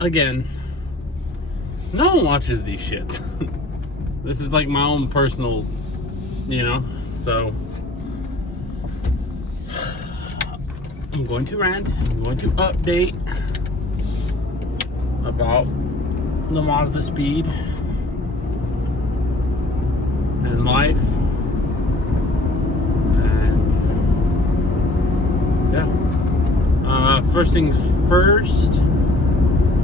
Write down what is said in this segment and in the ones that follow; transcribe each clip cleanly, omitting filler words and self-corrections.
again, no one watches these shits. This is like my own personal, so I'm going to rant. I'm going to update about the Mazda Speed and life. And yeah. First things first.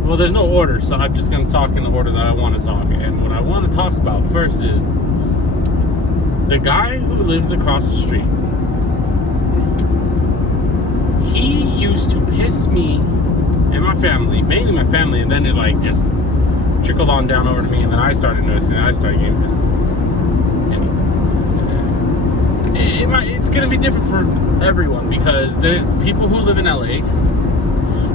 Well, there's no order, so I'm just going to talk in the order that I want to talk. And what I want to talk about first is the guy who lives across the street. He used to piss me and my family, mainly my family, and then it like just trickled on down over to me, and then I started noticing, and I started getting pissed. It's going to be different for everyone, because the people who live in LA,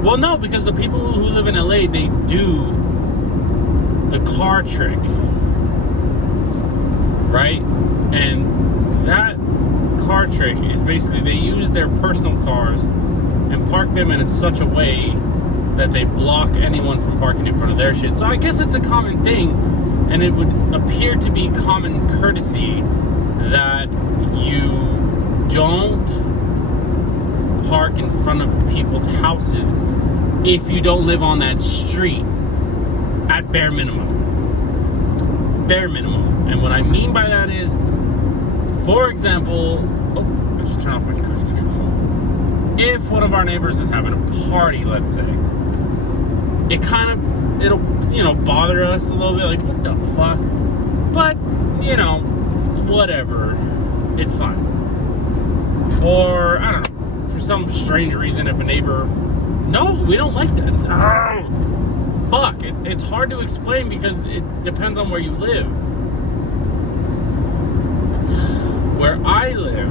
well, no, because the people who live in LA, they do the car trick, right? And that car trick is basically they use their personal cars and park them in such a way that they block anyone from parking in front of their shit. So I guess it's a common thing, and it would appear to be common courtesy that you don't park in front of people's houses if you don't live on that street, at bare minimum. Bare minimum. And what I mean by that is, for example, I should turn off my cruise control. If one of our neighbors is having a party, let's say, it'll bother us a little bit, like, what the fuck? But, whatever. It's fine. Or, I don't know, for some strange reason, if a neighbor, no, we don't like that. Fuck. It's hard to explain because it depends on where you live. Where I live,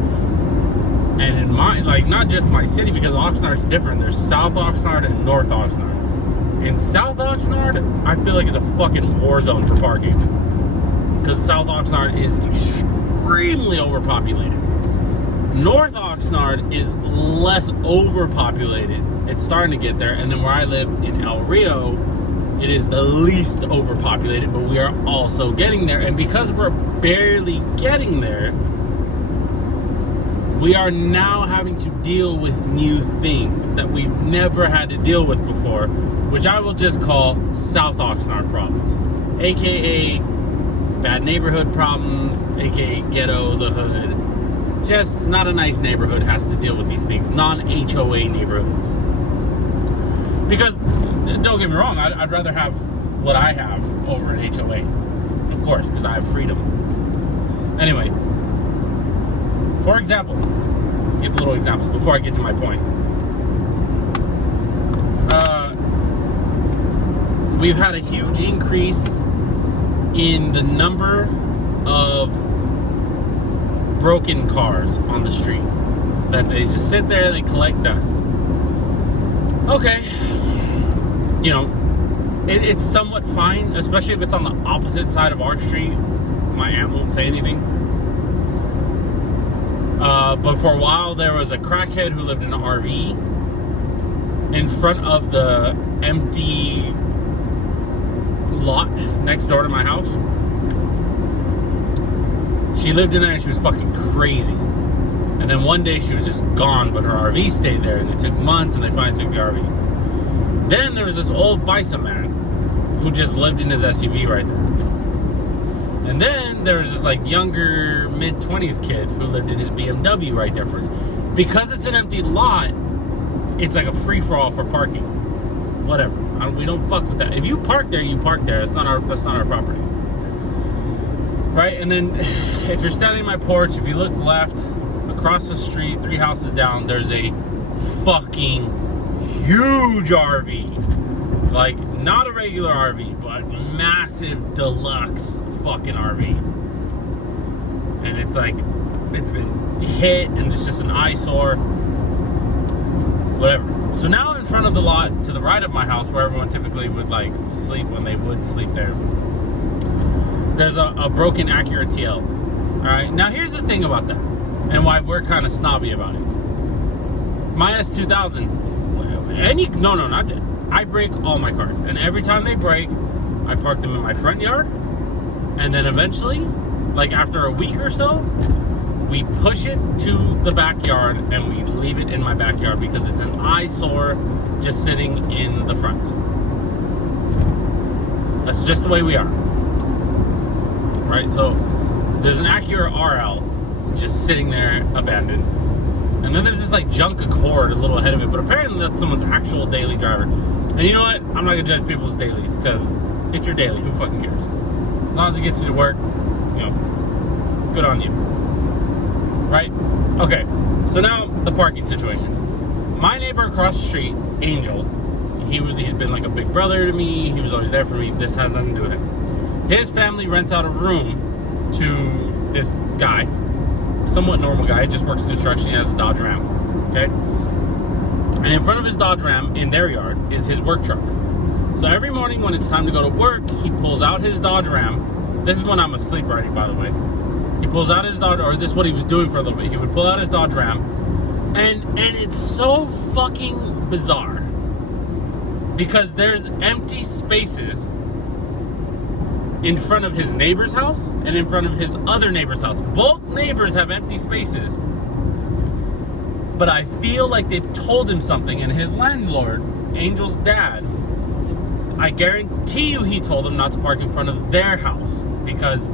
and in my, not just my city, because Oxnard's different. There's South Oxnard and North Oxnard. In South Oxnard, I feel like it's a fucking war zone for parking. Because South Oxnard is extremely overpopulated. North Oxnard is less overpopulated. It's starting to get there. And then where I live in El Rio, it is the least overpopulated, but we are also getting there. And because we're barely getting there, we are now having to deal with new things that we've never had to deal with before, which I will just call South Oxnard problems, aka bad neighborhood problems, aka ghetto, the hood. Just not a nice neighborhood has to deal with these things, non-HOA neighborhoods. Because, don't get me wrong, I'd rather have what I have over an HOA, of course, because I have freedom. Anyway, for example, give little examples before I get to my point. We've had a huge increase in the number of broken cars on the street. That they just sit there, they collect dust. Okay. It's somewhat fine, especially if it's on the opposite side of our street. My aunt won't say anything. But for a while, there was a crackhead who lived in an RV in front of the empty lot next door to my house. She lived in there and she was fucking crazy. And then one day she was just gone, but her RV stayed there, and it took months, and they finally took the RV. Then there was this old bison man who just lived in his SUV right there. And then there was this younger mid-20s kid who lived in his BMW right there. Because it's an empty lot, it's like a free-for-all for parking. Whatever. We don't fuck with that. If you park there, you park there. That's not our property. Right? And then if you're standing on my porch, if you look left, across the street, 3 houses down, there's a fucking huge RV. Not a regular RV, but massive deluxe fucking RV. And it's been hit, and it's just an eyesore. Whatever. So now in front of the lot to the right of my house, where everyone typically would sleep when they would sleep there, there's a broken Acura TL. Alright, now here's the thing about that, and why we're kind of snobby about it. My S2000, not that. I break all my cars. And every time they break, I park them in my front yard. And then eventually, like after a week or so, we push it to the backyard and we leave it in my backyard because it's an eyesore just sitting in the front. That's just the way we are. Right? So there's an Acura RL just sitting there abandoned. And then there's this like junk Accord a little ahead of it, but apparently that's someone's actual daily driver. And you know what? I'm not gonna judge people's dailies because it's your daily. Who fucking cares? As long as it gets you to work, you know, good on you. Right? Okay. So now the parking situation. My neighbor across the street, Angel, he's been like a big brother to me. He was always there for me. This has nothing to do with him. His family rents out a room to this guy, somewhat normal guy. He just works construction. He has a Dodge Ram. Okay? And in front of his Dodge Ram, in their yard, is his work truck. So every morning when it's time to go to work, he pulls out his Dodge Ram. This is when I'm asleep riding, by the way. He pulls out his Dodge, or this is what he was doing for a little bit. He would pull out his Dodge Ram, and it's so fucking bizarre because there's empty spaces in front of his neighbor's house and in front of his other neighbor's house. Both neighbors have empty spaces, but I feel like they've told him something, and his landlord, Angel's dad, I guarantee you he told him not to park in front of their house, because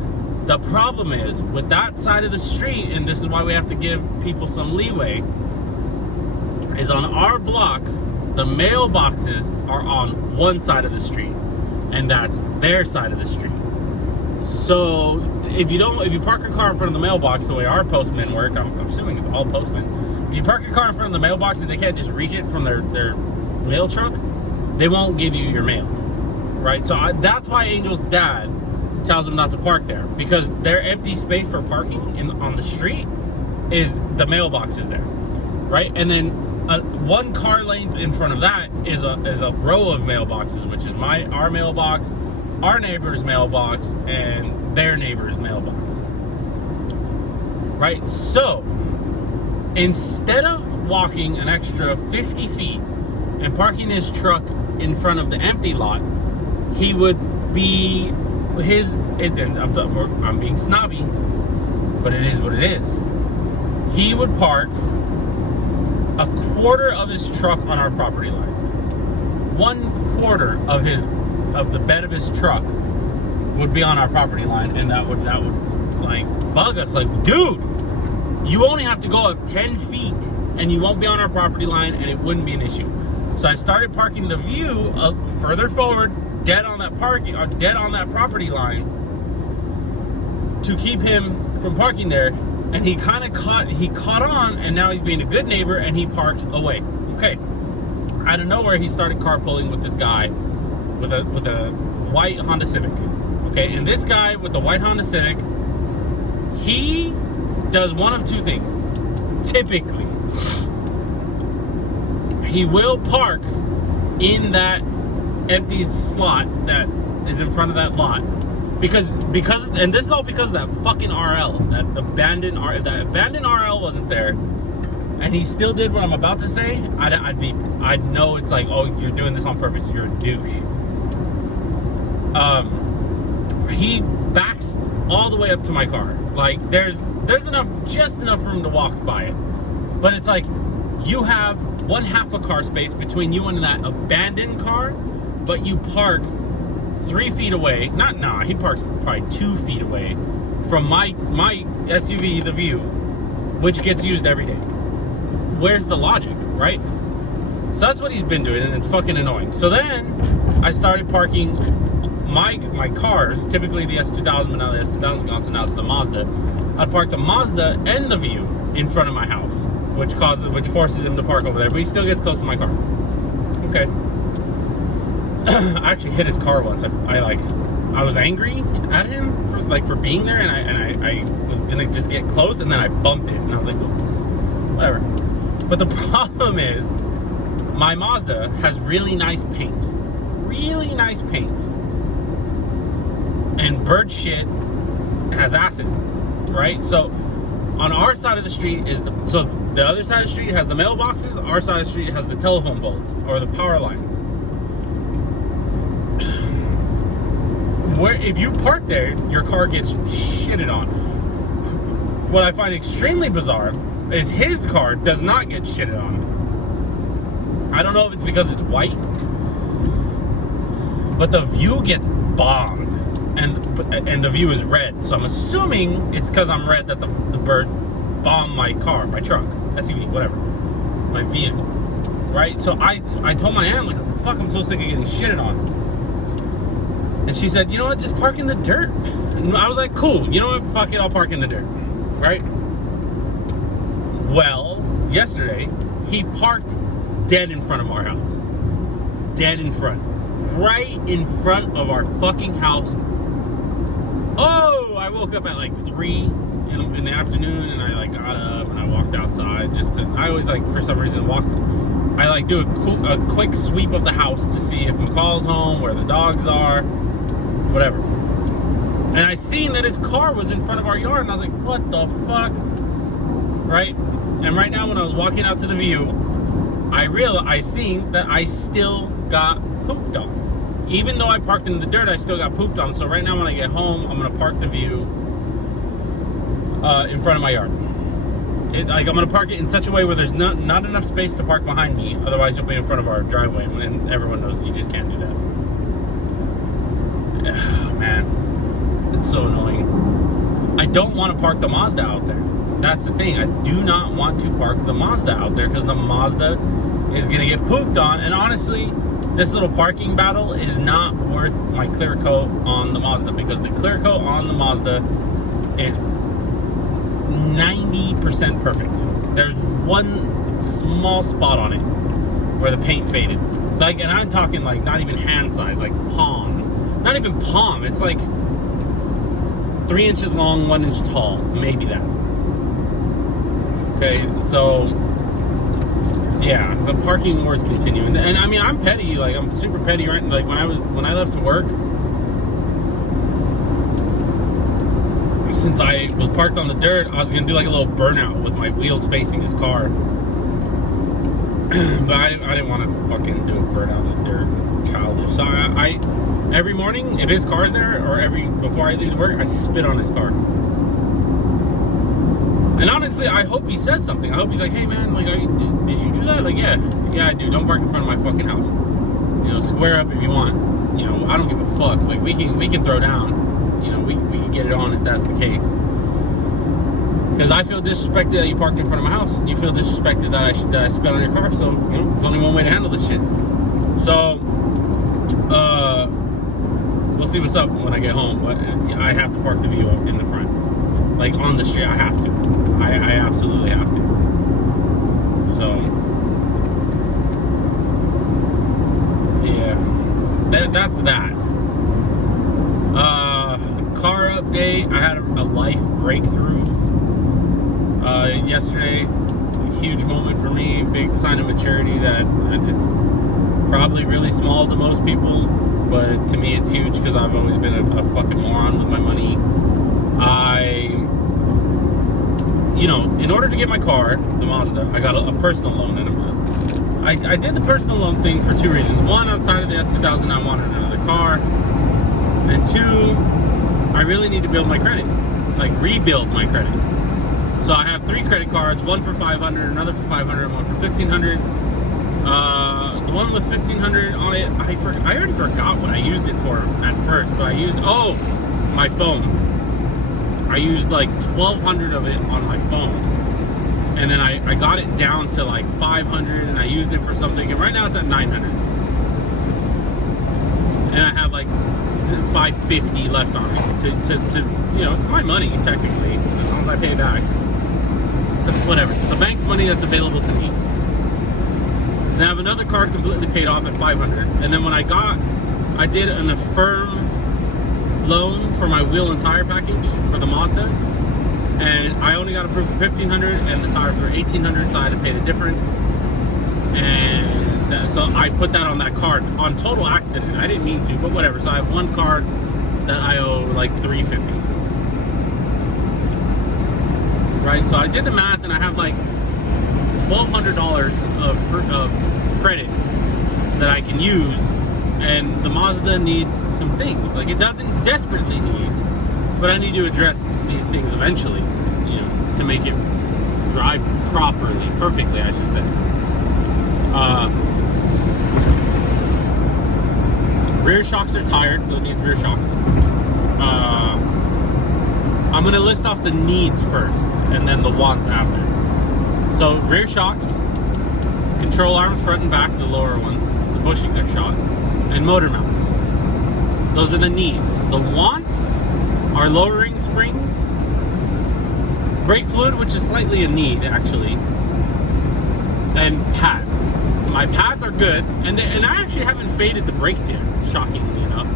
the problem is with that side of the street, and this is why we have to give people some leeway, is on our block, the mailboxes are on one side of the street, and that's their side of the street. So if you park a car in front of the mailbox the way our postmen work, I'm assuming it's all postmen. If you park your car in front of the mailbox and they can't just reach it from their mail truck, they won't give you your mail, right? So that's why Angel's dad tells them not to park there, because their empty space for parking on the street is the mailbox is there, right? And then one car lane in front of that is a row of mailboxes, which is our mailbox, our neighbor's mailbox, and their neighbor's mailbox, right? So instead of walking an extra 50 feet and parking his truck in front of the empty lot, he would be I'm being snobby, but it is what it is. He would park a quarter of his truck on our property line. 1/4 of the bed of his truck would be on our property line, and that would like bug us. Like, dude, you only have to go up 10 feet and you won't be on our property line, and it wouldn't be an issue. So I started parking the View up further forward, dead on that property line, to keep him from parking there. And he kind of caught on, and now he's being a good neighbor, and he parked away. Okay, out of nowhere, he started carpooling with this guy with a white Honda Civic. Okay, and this guy with the white Honda Civic, he does one of two things. Typically, he will park in that empty slot that is in front of that lot, because and this is all because of that fucking RL, that abandoned RL wasn't there, and he still did what I'm about to say. I'd know it's like, oh, you're doing this on purpose, you're a douche. He backs all the way up to my car. Like, there's just enough room to walk by it, but it's like you have 1/2 a car space between you and that abandoned car, but you park 3 feet away. He parks probably 2 feet away from my SUV, the View, which gets used every day. Where's the logic, right? So that's what he's been doing, and it's fucking annoying. So then I started parking my cars, typically the S2000, but now the S2000's gone, so now it's the Mazda. I'd park the Mazda and the View in front of my house, which forces him to park over there, but he still gets close to my car. Okay. I actually hit his car once. I was angry at him for being there, and I was gonna just get close, and then I bumped it, and I was like, oops, whatever. But the problem is, my Mazda has really nice paint, and bird shit has acid, right? So on our side of the street the other side of the street has the mailboxes, our side of the street has the telephone poles or the power lines. where if you park there, your car gets shitted on. What I find extremely bizarre is his car does not get shitted on. I don't know if it's because it's white, but the view gets bombed, and the view is red. So I'm assuming it's because I'm red that the bird bombed my car, my truck, SUV, whatever, my vehicle, right? So I told my aunt, like, I was like, fuck, I'm so sick of getting shitted on. And she said, you know what, just park in the dirt. And I was like, cool, you know what, fuck it, I'll park in the dirt, right? Well, yesterday, he parked dead in front of our house. Dead in front. Right in front of our fucking house. Oh, I woke up at like 3 in the afternoon, and I like got up and I walked outside I always like, for some reason, I like do a quick sweep of the house to see if McCall's home, where the dogs are, whatever. And I seen that his car was in front of our yard, and I was like, what the fuck? Right? And right now, when I was walking out to the view, I seen that I still got pooped on. Even though I parked in the dirt, I still got pooped on. So right now when I get home, I'm gonna park the view in front of my yard. I'm gonna park it in such a way where there's not enough space to park behind me. Otherwise, you'll be in front of our driveway, and everyone knows you just can't do that. Man, it's so annoying. I don't want to park the Mazda out there. That's the thing. I do not want to park the Mazda out there because the Mazda is going to get pooped on. And honestly, this little parking battle is not worth my clear coat on the Mazda, because the clear coat on the Mazda is 90% perfect. There's one small spot on it where the paint faded. Like, and I'm talking like not even hand size, like palm. Not even palm. It's like 3 inches long, 1 inch tall. Maybe that. Okay, so yeah, the parking wars continue, and I mean, I'm petty. Like, I'm super petty, right? Like when I left to work, since I was parked on the dirt, I was gonna do like a little burnout with my wheels facing his car, but I didn't want to fucking do a burnout in the dirt. It's childish. So I every morning, if his car's there, or before I leave to work, I spit on his car. And honestly, I hope he says something. I hope he's like, hey man, like, did you do that? Like, yeah, I do. Don't park in front of my fucking house. You know, square up if you want. You know, I don't give a fuck. Like, we can throw down. You know, we can get it on if that's the case. Because I feel disrespected that you parked in front of my house. You feel disrespected that I spit on your car. So, you know, there's only one way to handle this shit. So, we'll see what's up when I get home. But I have to park the view up in the front. Like, on the street, I have to. I absolutely have to. So, yeah, that's that. Car update. I had a life breakthrough yesterday. A huge moment for me. Big sign of maturity that it's probably really small to most people, but to me it's huge because I've always been a fucking moron with my money. You know, in order to get my car, the Mazda, I got a personal loan, and I did the personal loan thing for 2 reasons. One, I was tired of the S2000, I wanted another car, and 2, I really need to build my credit, like rebuild my credit. So I have 3 credit cards, one for $500, another for $500, one for $1,500. The one with $1,500 on it, I already forgot what I used it for at first, but I used, my phone. I used like $1,200 of it on my phone, and then I got it down to like $500, and I used it for something, and right now it's at $900, and I have like $550 left on it to you know, it's my money technically, as long as I pay back. So whatever, so the bank's money that's available to me. And I have another card completely paid off at $500, and then when I did an Affirm loan for my wheel and tire package for the Mazda, and I only got approved for $1,500, and the tires were $1,800, so I had to pay the difference. And so I put that on that card on total accident. I didn't mean to, but whatever. So I have one card that I owe like $350. Right? So I did the math, and I have like $1,200 of credit that I can use And the Mazda needs some things. Like, it doesn't desperately need, but I need to address these things eventually, you know, to make it drive properly, perfectly, I should say. Rear shocks are tired, so it needs rear shocks. I'm going to list off the needs first, and then the wants after. So, rear shocks, control arms front and back, the lower ones, the bushings are shot, and motor mounts. Those are the needs. The wants are lowering springs, brake fluid, which is slightly a need, actually, and pads. My pads are good, and I actually haven't faded the brakes yet, shockingly enough.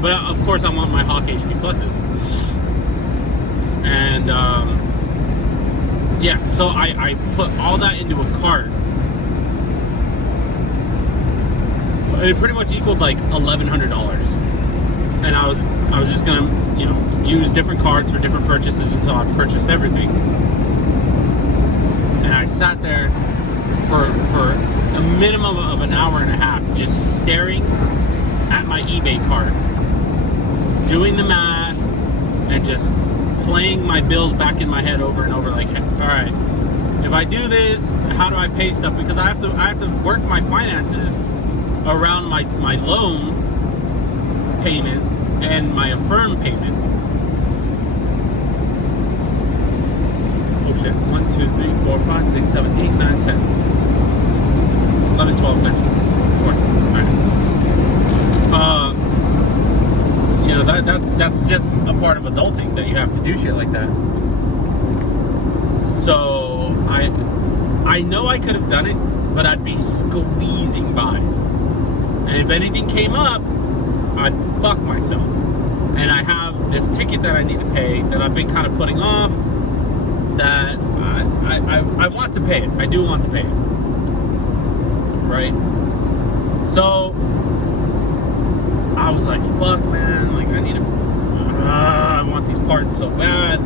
But of course, I want my Hawk HP Pluses. And yeah, so I put all that into a cart. It pretty much equaled like $1,100, and I was just gonna, you know, use different cards for different purchases until I purchased everything. And I sat there for a minimum of an hour and a half, just staring at my eBay cart, doing the math, and just playing my bills back in my head over and over. Like, all right, if I do this, how do I pay stuff? Because I have to work my finances around my loan payment and my Affirm payment. Oh shit. 1, 2, 3, 4, 5, 6, 7, 8, 9, 10, 11, 12, 13, 14. Alright. You know, that's just a part of adulting, that you have to do shit like that. So I know I could have done it, but I'd be squeezing by. And if anything came up, I'd fuck myself. And I have this ticket that I need to pay that I've been kind of putting off, that I want to pay it. I do want to pay it. Right? So I was like, fuck, man. Like, I need to... I want these parts so bad.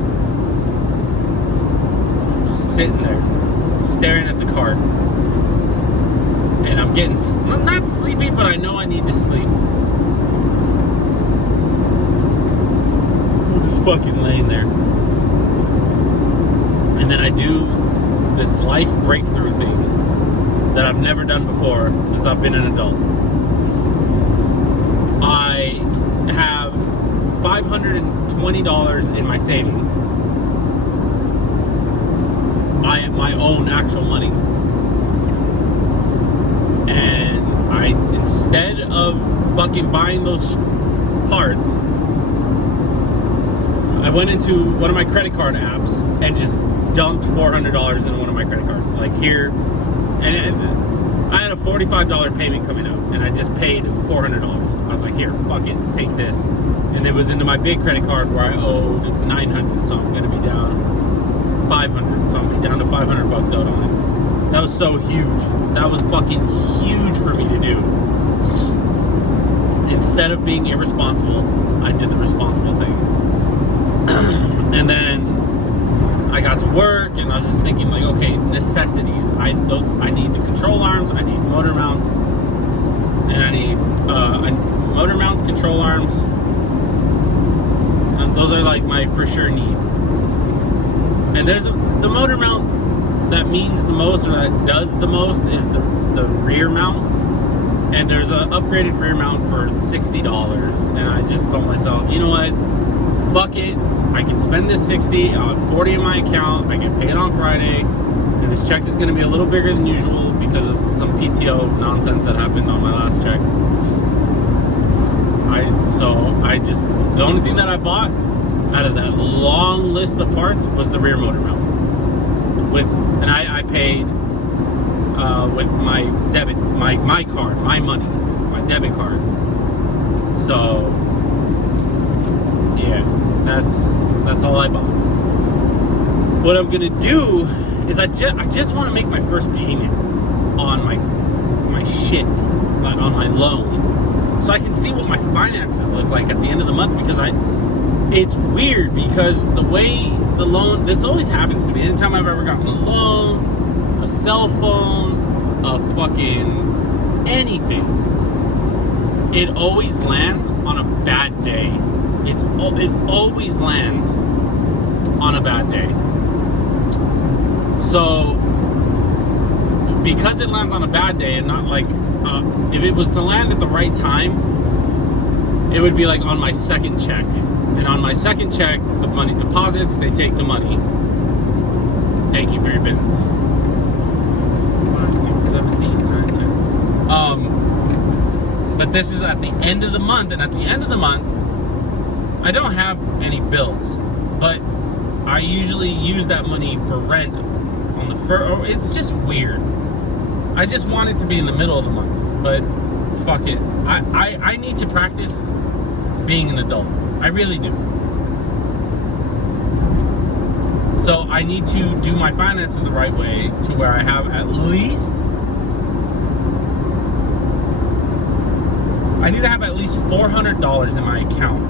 I'm just sitting there, staring at the cart. And I'm getting, not sleepy, but I know I need to sleep. I'm just fucking laying there. And then I do this life breakthrough thing that I've never done before since I've been an adult. I have $520 in my savings. My own actual money. And instead of fucking buying those parts, I went into one of my credit card apps and just dumped $400 into one of my credit cards. Like, here, and I had a $45 payment coming out, and I just paid $400. I was like, here, fuck it, take this. And it was into my big credit card where I owed $900, so I'm gonna be down $500, so I'm gonna be down to $500 out on it. That was so huge. That was fucking huge for me to do. Instead of being irresponsible, I did the responsible thing. And then I got to work, and I was just thinking, like, okay, necessities. I need the control arms, I need motor mounts, and I need motor mounts, control arms. And those are like my for sure needs. And there's the motor mount that means the most, or that does the most, is the rear mount. And there's an upgraded rear mount for $60. And I just told myself, you know what? Fuck it. I can spend this $60. I'll have $40 in my account. I get paid on Friday. And this check is going to be a little bigger than usual because of some PTO nonsense that happened on my last check. The only thing that I bought out of that long list of parts was the rear motor mount. And I paid with my debit, my card, my money, my debit card. So yeah, that's all I bought. What I'm gonna do is I just want to make my first payment on my shit, on my loan, so I can see what my finances look like at the end of the month. Because it's weird, because the way the loan, this always happens to me. Anytime I've ever gotten a loan, a cell phone, a fucking anything, it always lands on a bad day. It always lands on a bad day. So, because it lands on a bad day and not like, if it was to land at the right time, it would be like on my second check. And on my second check, the money deposits, they take the money. Thank you for your business. 5, 6, 7, 8, 9, 10. But this is at the end of the month, and at the end of the month, I don't have any bills, but I usually use that money for rent on the first. It's just weird. I just want it to be in the middle of the month, but fuck it. I need to practice being an adult. I really do. So I need to do my finances the right way to where I have at least, I need to have at least $400 in my account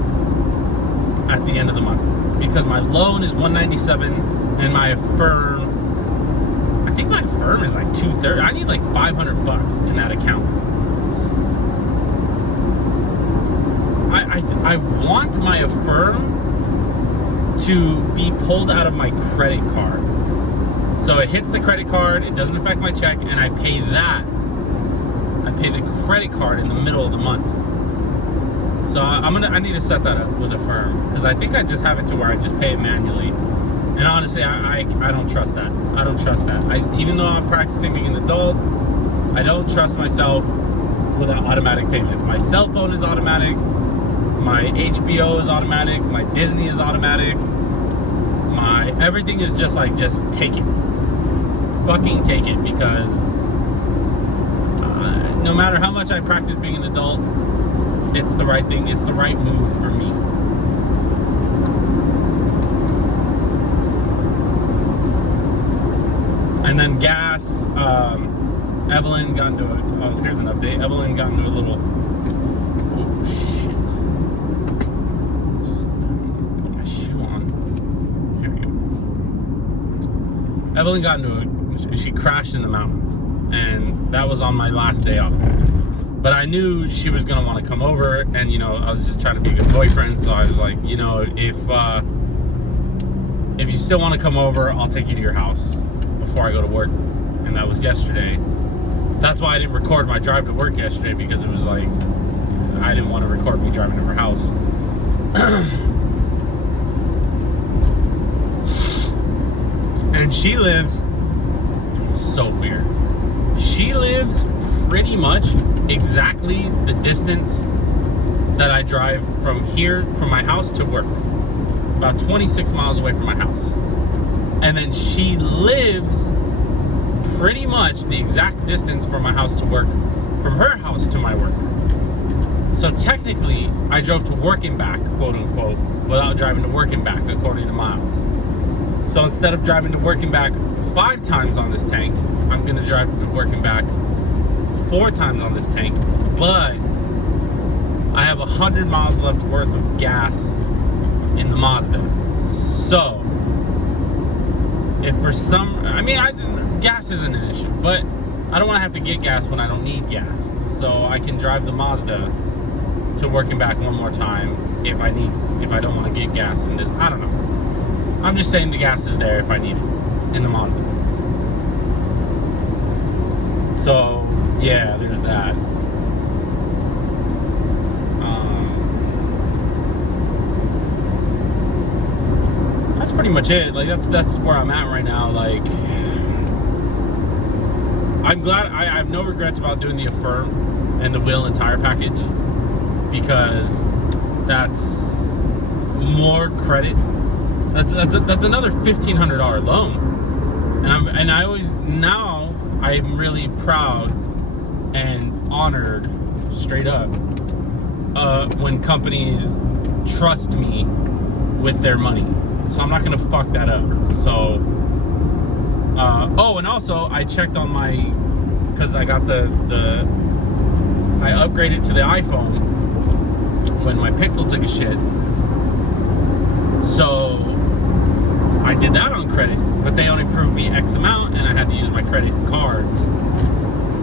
at the end of the month, because my loan is $197 and my Affirm, I think my Affirm is like $230. I need like $500 in that account. I want my Affirm to be pulled out of my credit card. So it hits the credit card, it doesn't affect my check, and I pay that. I pay the credit card in the middle of the month. So I need to set that up with Affirm, because I think I just have it to where I just pay it manually. And honestly, I don't trust that. I don't trust that. Even though I'm practicing being an adult, I don't trust myself with automatic payments. My cell phone is automatic. My HBO is automatic. My Disney is automatic. My everything is just like, just take it. Fucking take it, because no matter how much I practice being an adult, it's the right thing. It's the right move for me. And then gas. Evelyn got into here's an update. Evelyn got into a little. Oh shit! Put my shoe on. Here we go. Evelyn got into she crashed in the mountains, and that was on my last day off. But I knew she was gonna want to come over, and you know, I was just trying to be a good boyfriend, so I was like, you know, if you still want to come over, I'll take you to your house before I go to work. And that was yesterday. That's why I didn't record my drive to work yesterday, because it was like, I didn't want to record me driving to her house. And she lives, so weird. She lives pretty much exactly the distance that I drive from here, from my house to work. About 26 miles away from my house. And then she lives pretty much the exact distance from my house to work, from her house to my work. So technically, I drove to work and back, quote unquote, without driving to work and back, according to Miles. So instead of driving to work and back 5 times on this tank, I'm going to drive to work and back 4 times on this tank. But I have 100 miles left worth of gas in the Mazda. So if for some, gas isn't an issue, but I don't want to have to get gas when I don't need gas. So I can drive the Mazda to work and back one more time if I don't want to get gas in this. I don't know. I'm just saying the gas is there if I need it in the Mazda. So yeah, there's that. That's pretty much it. Like that's where I'm at right now. Like, I'm glad I have no regrets about doing the Affirm and the wheel and tire package, because that's more credit. That's another $1,500 loan, and I'm really proud and honored, straight up, when companies trust me with their money. So I'm not gonna fuck that up. So, and also I checked on because I got I upgraded to the iPhone when my Pixel took a shit. So I did that on credit, but they only approved me X amount, and I had to use my credit cards,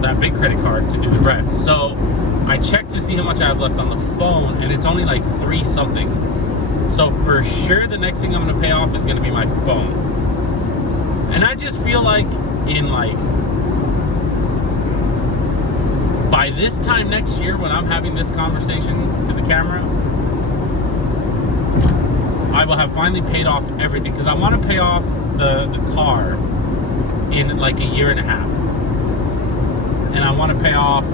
that big credit card, to do the rest. So I checked to see how much I have left on the phone, and it's only like 3 something. So for sure, the next thing I'm gonna pay off is gonna be my phone. And I just feel like by this time next year, when I'm having this conversation to the camera, I will have finally paid off everything, because I want to pay off the car in like a year and a half, and I want to pay off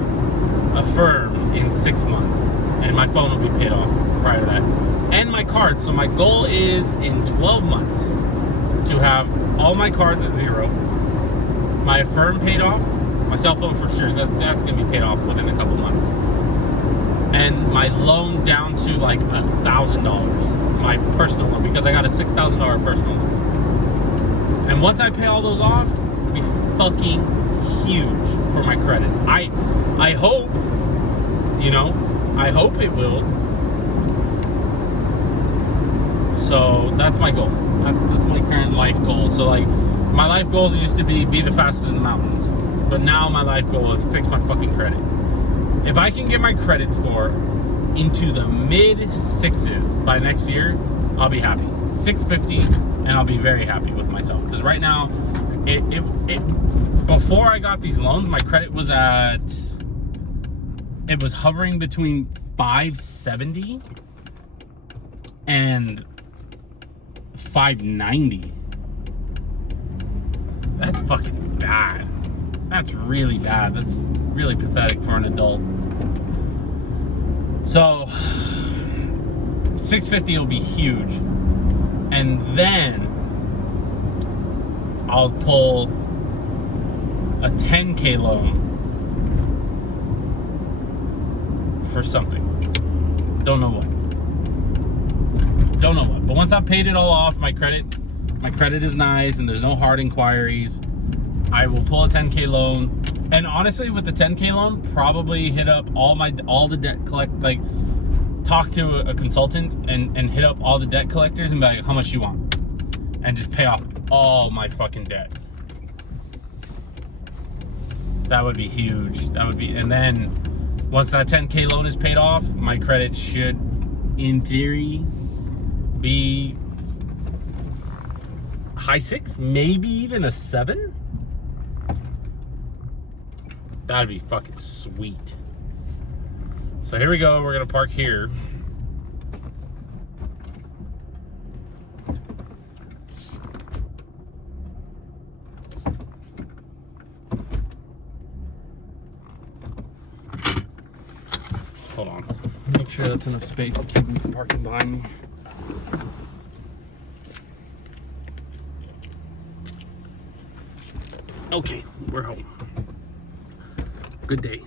a firm in 6 months, and my phone will be paid off prior to that, and my cards. So my goal is in 12 months to have all my cards at 0, my firm paid off, my cell phone for sure, that's gonna be paid off within a couple months, and my loan down to like $1,000, my personal loan, because I got a $6,000 personal loan. And once I pay all those off, it's gonna be fucking huge for my credit. I hope, I hope it will. So that's my goal. That's my current life goal. So like, my life goals used to be the fastest in the mountains, but now my life goal is fix my fucking credit. If I can get my credit score into the mid-6s by next year, I'll be happy. 650, and I'll be very happy with myself. Because right now, before I got these loans, my credit was it was hovering between 570 and 590. That's fucking bad. That's really bad. That's really pathetic for an adult. So 650 will be huge, and then I'll pull a 10K loan for something. Don't know what. But once I've paid it all off, my credit is nice, and there's no hard inquiries, I will pull a 10K loan. And honestly, with the 10K loan, probably hit up all the debt talk to a consultant and hit up all the debt collectors and be like, how much you want? And just pay off all my fucking debt. That would be huge. And then once that 10K loan is paid off, my credit should, in theory, be high 6, maybe even a 7. That'd be fucking sweet. So here we go. We're gonna park here. Hold on. Make sure that's enough space to keep them from parking behind me. Okay, we're home. Good day.